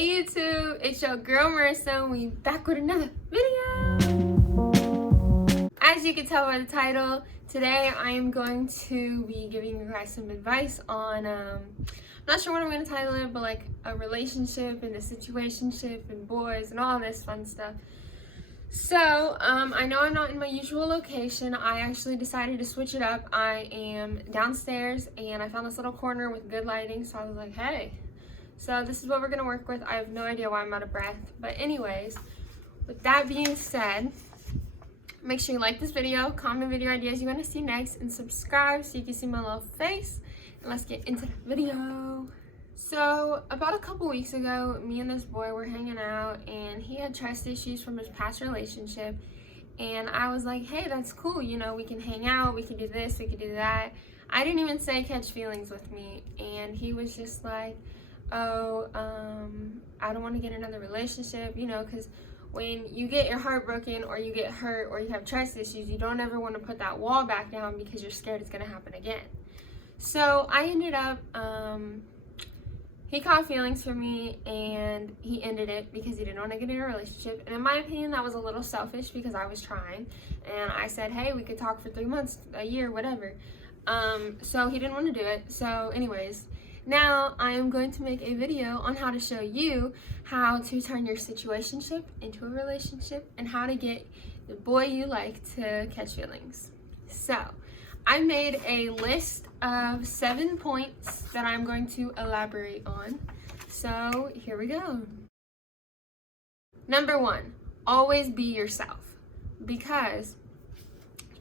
Hey YouTube, it's your girl Marissa and we back with another video. As you can tell by the title, today I am going to be giving you guys some advice on, I'm not sure what I'm going to title it, but like a relationship and a situationship and boys and all this fun stuff. So, I know I'm not in my usual location. I actually decided to switch it up. I am downstairs and I found this little corner with good lighting, so I was like, hey. So this is what we're going to work with. I have no idea why I'm out of breath. But anyways, with that being said, make sure you like this video, comment video ideas you want to see next, and subscribe so you can see my little face. And let's get into the video. So about a couple weeks ago, me and this boy were hanging out and he had trust issues from his past relationship. And I was like, hey, that's cool. You know, we can hang out, we can do this, we can do that. I didn't even say catch feelings with me. And he was just like, oh, I don't want to get another relationship, you know, because when you get your heart broken or you get hurt or you have trust issues, you don't ever want to put that wall back down because you're scared it's going to happen again. So I ended up, he caught feelings for me and he ended it because he didn't want to get in a relationship. And in my opinion, that was a little selfish because I was trying. And I said, hey, we could talk for 3 months, a year, whatever. So he didn't want to do it. So anyways, now I am going to make a video on how to show you how to turn your situationship into a relationship and how to get the boy you like to catch feelings. So I made a list of 7 points that I'm going to elaborate on. So here we go. Number 1, always be yourself. Because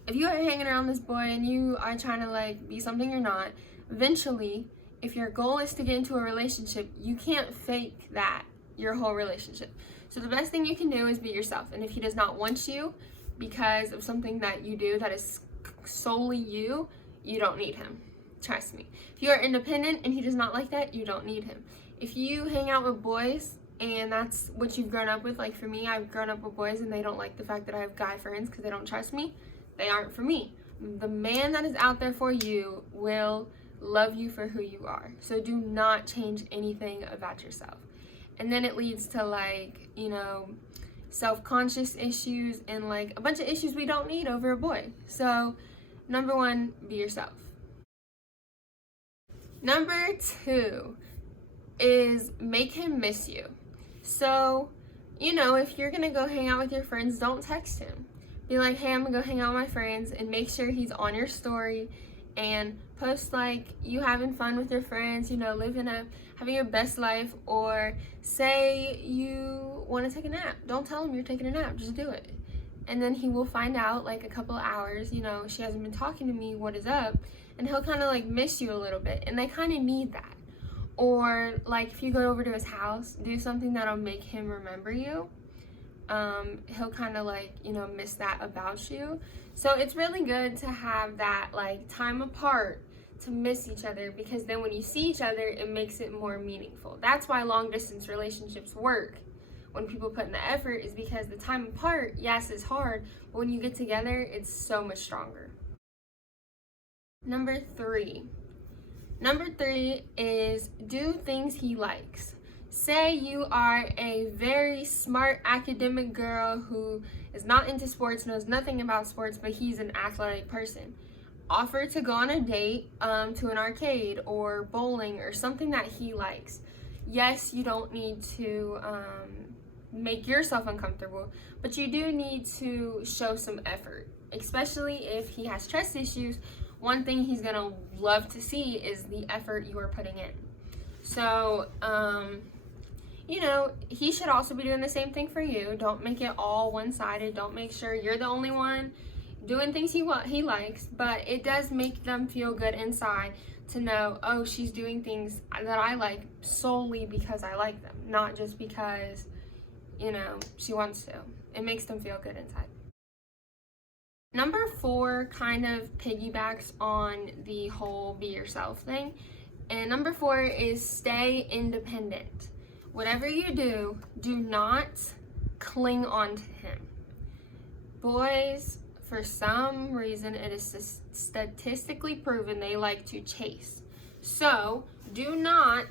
if you are hanging around this boy and you are trying to like be something you're not, eventually, if your goal is to get into a relationship, you can't fake that your whole relationship. So the best thing you can do is be yourself. And if he does not want you because of something that you do that is solely you, you don't need him. Trust me. If you are independent and he does not like that, you don't need him. If you hang out with boys and that's what you've grown up with, like for me, I've grown up with boys and they don't like the fact that I have guy friends because they don't trust me, they aren't for me. The man that is out there for you will love you for who you are. So do not change anything about yourself. And then it leads to like, you know, self-conscious issues and like a bunch of issues we don't need over a boy. So number 1, be yourself. Number 2 is make him miss you. So, you know, if you're gonna go hang out with your friends, don't text him. Be like, hey, I'm gonna go hang out with my friends, and make sure he's on your story and post like you having fun with your friends, you know, having your best life, or say you want to take a nap. Don't tell him you're taking a nap, just do it. And then he will find out like a couple of hours, you know, she hasn't been talking to me, what is up? And he'll kind of like miss you a little bit, and they kind of need that. Or like if you go over to his house, do something that'll make him remember you. He'll kind of like, you know, miss that about you. So it's really good to have that like time apart to miss each other, because then when you see each other, it makes it more meaningful. That's why long distance relationships work when people put in the effort, is because the time apart, yes, is hard, but when you get together, it's so much stronger. Number 3 is do things he likes. Say you are a very smart academic girl who is not into sports, knows nothing about sports, but he's an athletic person. Offer to go on a date to an arcade or bowling or something that he likes. Yes, you don't need to make yourself uncomfortable, but you do need to show some effort, especially if he has trust issues. One thing he's gonna love to see is the effort you are putting in. So, you know, he should also be doing the same thing for you. Don't make it all one-sided. Don't make sure you're the only one doing things he likes, but it does make them feel good inside to know, oh, she's doing things that I like solely because I like them, not just because, you know, she wants to. It makes them feel good inside. Number 4 kind of piggybacks on the whole be yourself thing. And number 4 is stay independent. Whatever you do, do not cling on to him. Boys, for some reason, it is statistically proven they like to chase. So do not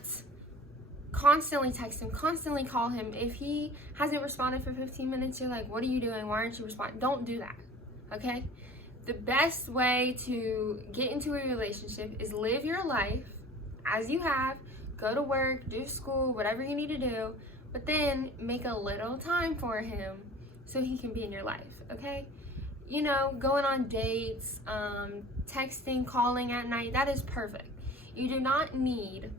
constantly text him, constantly call him. If he hasn't responded for 15 minutes, you're like, what are you doing? Why aren't you responding? Don't do that, okay? The best way to get into a relationship is live your life as you have, go to work, do school, whatever you need to do, but then make a little time for him so he can be in your life, okay? You know, going on dates, texting, calling at night, that is perfect. You do not need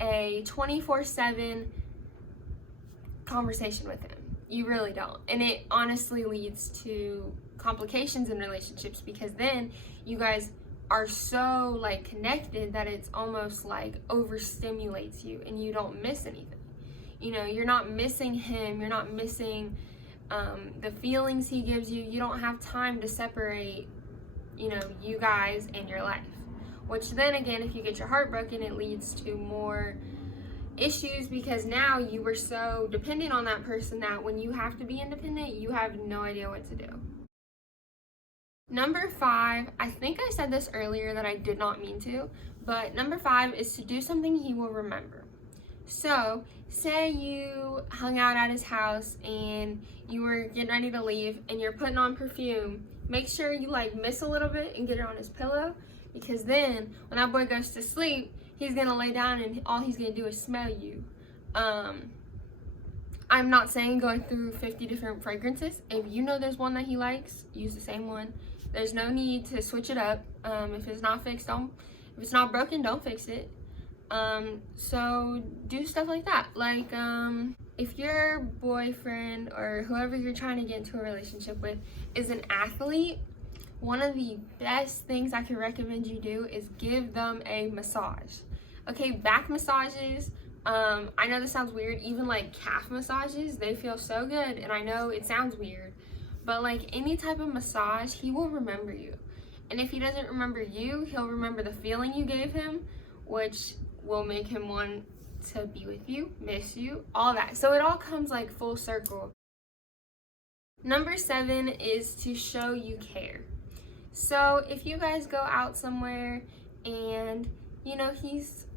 a 24/7 conversation with him. You really don't. And it honestly leads to complications in relationships, because then you guys are so like connected that it's almost like overstimulates you and you don't miss anything. You know, you're not missing him, you're not missing the feelings he gives you. You don't have time to separate, you know, you guys and your life. Which then again, if you get your heart broken, it leads to more issues, because now you were so dependent on that person that when you have to be independent, you have no idea what to do. Number 5, I think I said this earlier that I did not mean to, but number 5 is to do something he will remember. So, say you hung out at his house and you were getting ready to leave and you're putting on perfume. Make sure you like miss a little bit and get it on his pillow, because then when that boy goes to sleep, he's gonna lay down and all he's gonna do is smell you. I'm not saying going through 50 different fragrances. If you know there's one that he likes, use the same one. There's no need to switch it up. If it's not fixed, if it's not broken, don't fix it. So do stuff like that. Like, if your boyfriend or whoever you're trying to get into a relationship with is an athlete, one of the best things I can recommend you do is give them a massage. Okay, back massages, I know this sounds weird, even like calf massages, they feel so good, and I know it sounds weird, but like any type of massage, he will remember you. And if he doesn't remember you, he'll remember the feeling you gave him, which will make him want to be with you, miss you, all that. So it all comes like full circle. Number 7 is to show you care. So if you guys go out somewhere and, you know,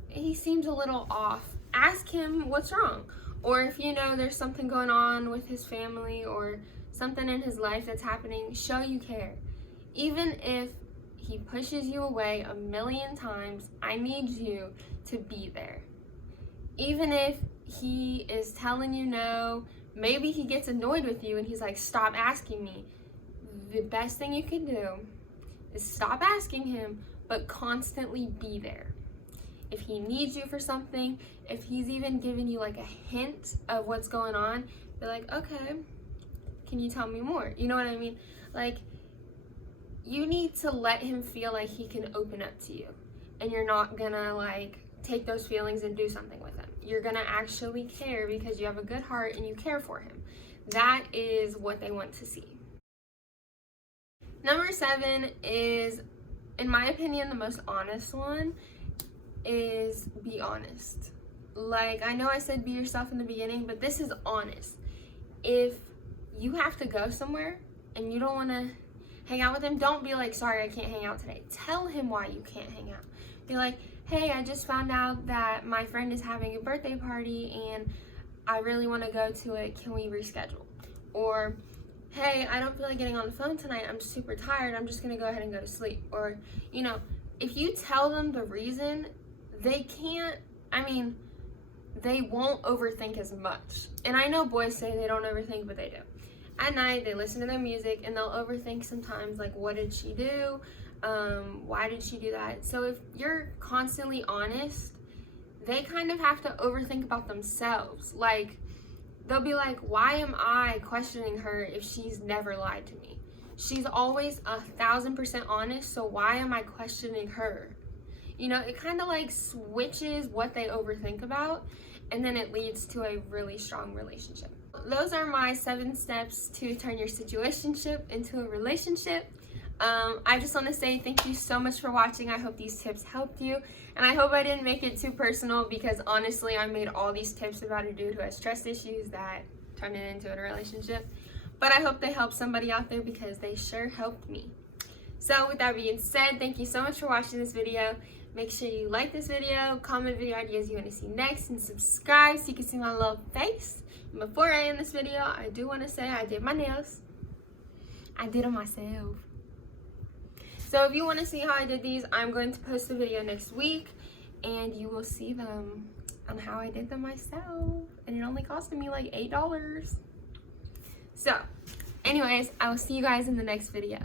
he seems a little off, ask him what's wrong. Or if you know there's something going on with his family or something in his life that's happening, show you care. Even if he pushes you away a million times, I need you to be there. Even if he is telling you no, maybe he gets annoyed with you and he's like, stop asking me. The best thing you can do is stop asking him, but constantly be there. If he needs you for something, if he's even giving you like a hint of what's going on, be like, okay, can you tell me more? You know what I mean? Like, you need to let him feel like he can open up to you, and you're not gonna like take those feelings and do something with him. You're gonna actually care because you have a good heart and you care for him. That is what they want to see. Number 7 is, in my opinion, the most honest one, is be honest. Like, I know I said be yourself in the beginning, but this is honest. If you have to go somewhere and you don't want to hang out with him, don't be like, sorry, I can't hang out today. Tell him why you can't hang out. Be like, hey, I just found out that my friend is having a birthday party and I really want to go to it. Can we reschedule? Or, hey, I don't feel like getting on the phone tonight. I'm super tired. I'm just going to go ahead and go to sleep. Or, you know, if you tell them the reason, they won't overthink as much. And I know boys say they don't overthink, but they do. At night, they listen to their music and they'll overthink sometimes, like, what did she do? Why did she do that? So if you're constantly honest, they kind of have to overthink about themselves. Like, they'll be like, why am I questioning her if she's never lied to me? She's always 1,000% honest, so why am I questioning her? You know, it kind of like switches what they overthink about, and then it leads to a really strong relationship. Those are my 7 steps to turn your situationship into a relationship. I just want to say thank you so much for watching. I hope these tips helped you, and I hope I didn't make it too personal, because honestly, I made all these tips about a dude who has trust issues that turned it into a relationship. But I hope they help somebody out there, because they sure helped me. So with that being said, thank you so much for watching this video. Make sure you like this video, comment video ideas you want to see next, and subscribe so you can see my little face. And before I end this video, I do want to say I did my nails. I did them myself. So if you want to see how I did these, I'm going to post a video next week, and you will see them on how I did them myself. And it only costed me like $8. So anyways, I will see you guys in the next video.